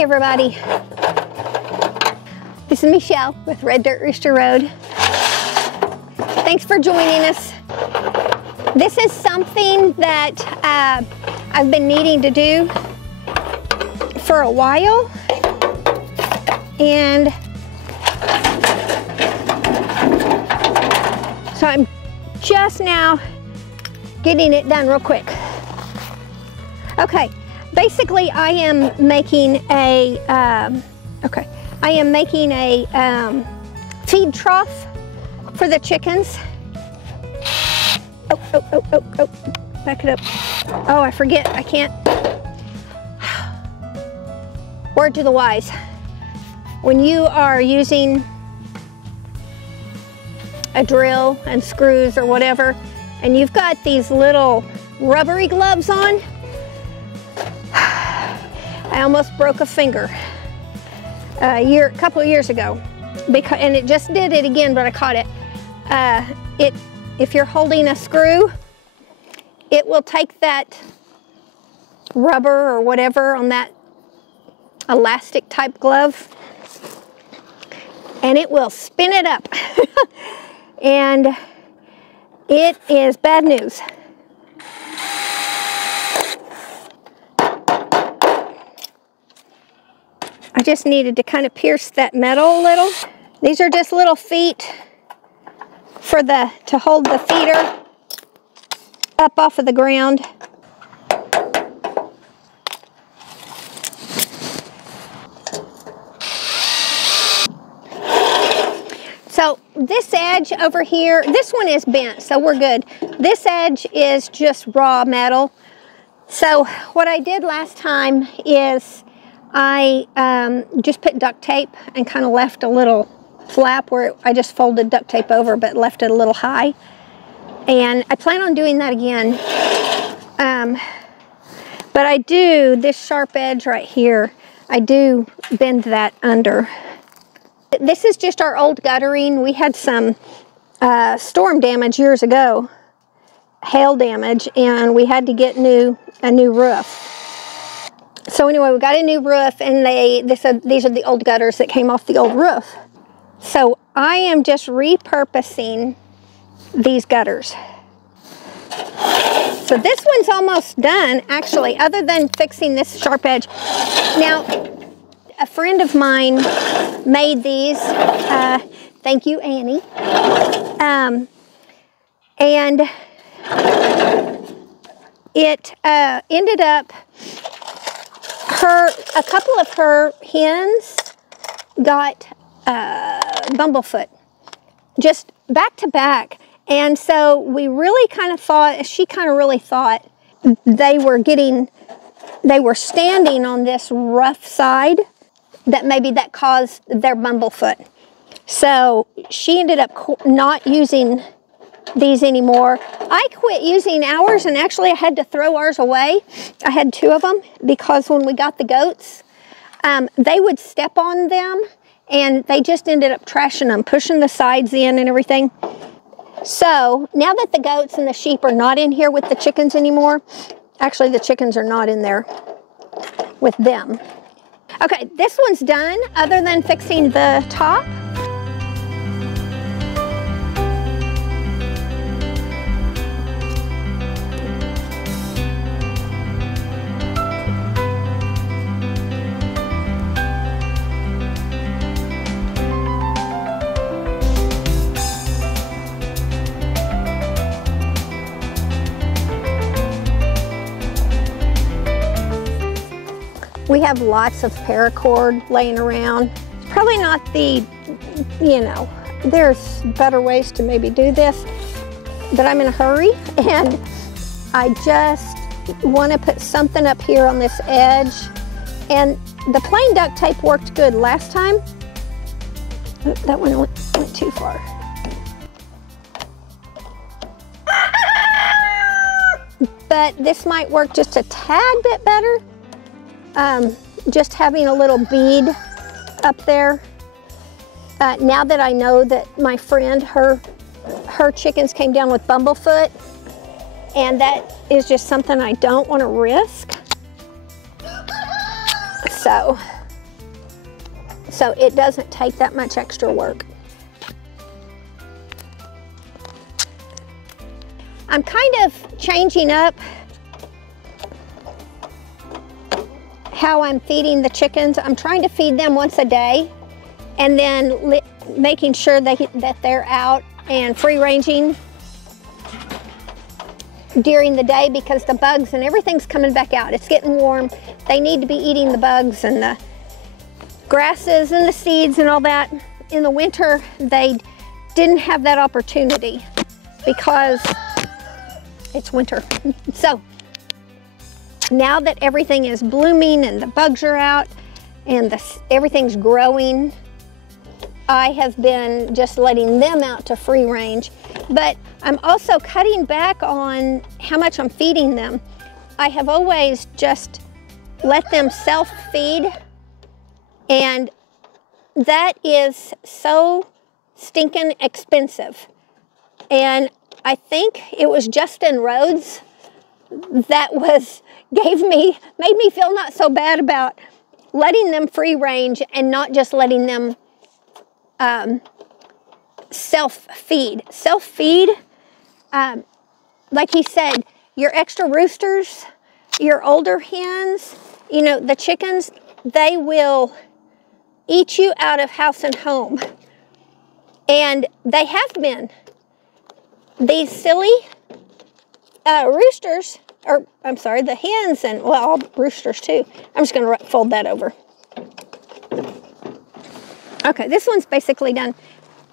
Hey everybody, this is Michelle with Red Dirt Rooster Road. Thanks for joining us. This is something that I've been needing to do for a while, and so I'm just now getting it done real quick. Okay. Basically, I am making a feed trough for the chickens. Oh, back it up. Oh, I forget, I can't. Word to the wise. When you are using a drill and screws or whatever, and you've got these little rubbery gloves on, I almost broke a finger a couple of years ago, and it just did it again, but I caught it. If you're holding a screw, it will take that rubber or whatever on that elastic type glove, and it will spin it up. And it is bad news. I just needed to kind of pierce that metal a little. These are just little feet to hold the feeder up off of the ground. So this edge over here, this one is bent, so we're good. This edge is just raw metal. So what I did last time is I just put duct tape and kind of left a little flap where I just folded duct tape over but left it a little high. And I plan on doing that again. But I do, this sharp edge right here, I do bend that under. This is just our old guttering. We had some storm damage years ago, hail damage, and we had to get a new roof. So anyway, we got a new roof, and these are the old gutters that came off the old roof. So I am just repurposing these gutters. So this one's almost done, actually, other than fixing this sharp edge. Now, a friend of mine made these. Thank you, Annie. And it ended up, a couple of her hens got bumblefoot, just back to back. And so we really kind of thought, she kind of really thought they were standing on this rough side, that maybe that caused their bumblefoot. So she ended up not using these anymore. I quit using ours, and actually I had to throw ours away. I had 2 of them because when we got the goats, they would step on them and they just ended up trashing them, pushing the sides in and everything. So now that the goats and the sheep are not in here with the chickens anymore, actually the chickens are not in there with them. Okay, this one's done other than fixing the top. We have lots of paracord laying around. It's probably not the, there's better ways to maybe do this, but I'm in a hurry and I just want to put something up here on this edge. And the plain duct tape worked good last time. Oh, that one went too far. But this might work just a tad bit better. Just having a little bead up there. Now that I know that my friend, her chickens came down with bumblefoot, and that is just something I don't want to risk. So So it doesn't take that much extra work. I'm kind of changing up how I'm feeding the chickens. I'm trying to feed them once a day and then making sure that they're out and free ranging during the day, because the bugs and everything's coming back out. It's getting warm. They need to be eating the bugs and the grasses and the seeds and all that. In the winter, they didn't have that opportunity because it's winter. So now that everything is blooming and the bugs are out and everything's growing, I have been just letting them out to free range. But I'm also cutting back on how much I'm feeding them. I have always just let them self-feed, and that is so stinking expensive. And I think it was Justin Rhodes that made me feel not so bad about letting them free range and not just letting them self-feed. Self-feed, like he said, your extra roosters, your older hens, you know, the chickens, they will eat you out of house and home. And they have been. These silly roosters, or I'm sorry, the hens, and well, all roosters too. I'm just going to fold that over. Okay, this one's basically done.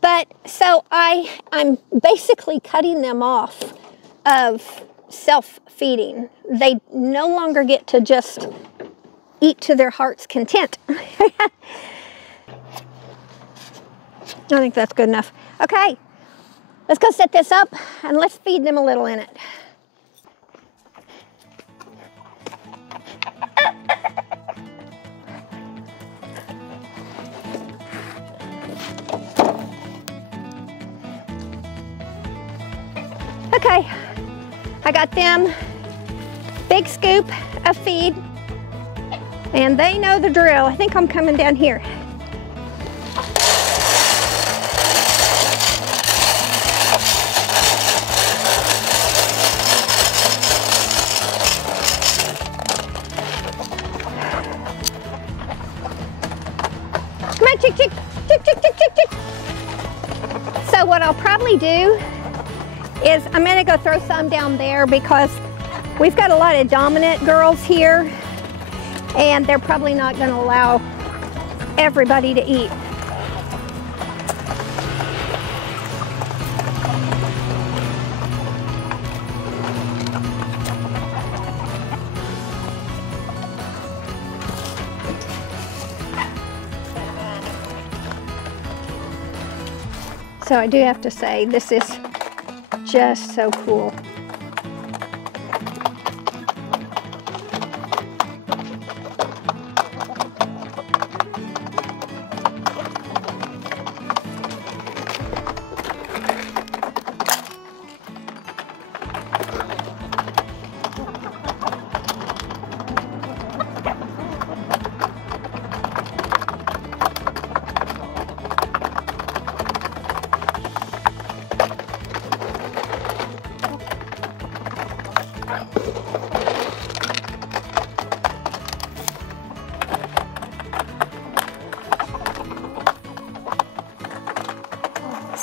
But so I'm basically cutting them off of self-feeding. They no longer get to just eat to their heart's content. I think that's good enough. Okay, let's go set this up and let's feed them a little in it. Okay, I got them big scoop of feed, and they know the drill. I think I'm coming down here. Come on, chick, chick, chick, chick, chick, chick, chick. So what I'll probably do is I'm gonna go throw some down there, because we've got a lot of dominant girls here and they're probably not gonna allow everybody to eat. So I do have to say, this is just so cool.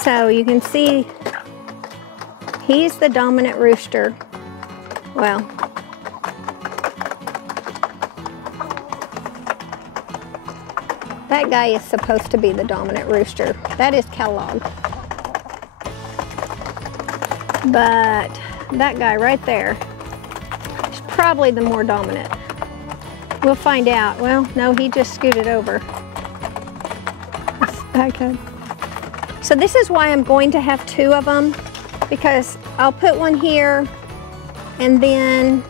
So you can see he's the dominant rooster. Well, that guy is supposed to be the dominant rooster. That is Kellogg. But that guy right there is probably the more dominant. We'll find out. Well, no, he just scooted over. Okay. So this is why I'm going to have two of them, because I'll put one here and then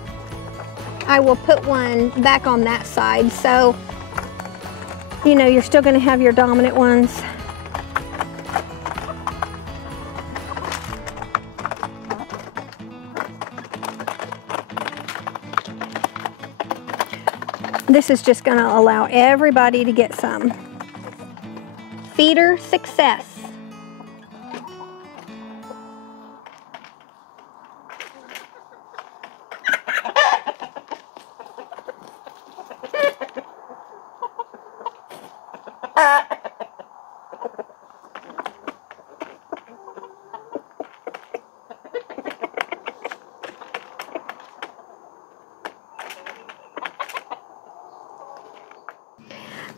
I will put one back on that side. So, you know, you're still going to have your dominant ones. This is just going to allow everybody to get some. feeder success.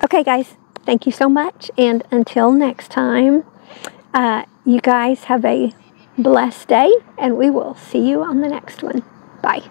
Okay, guys, thank you so much. And until next time, you guys have a blessed day, and we will see you on the next one. Bye.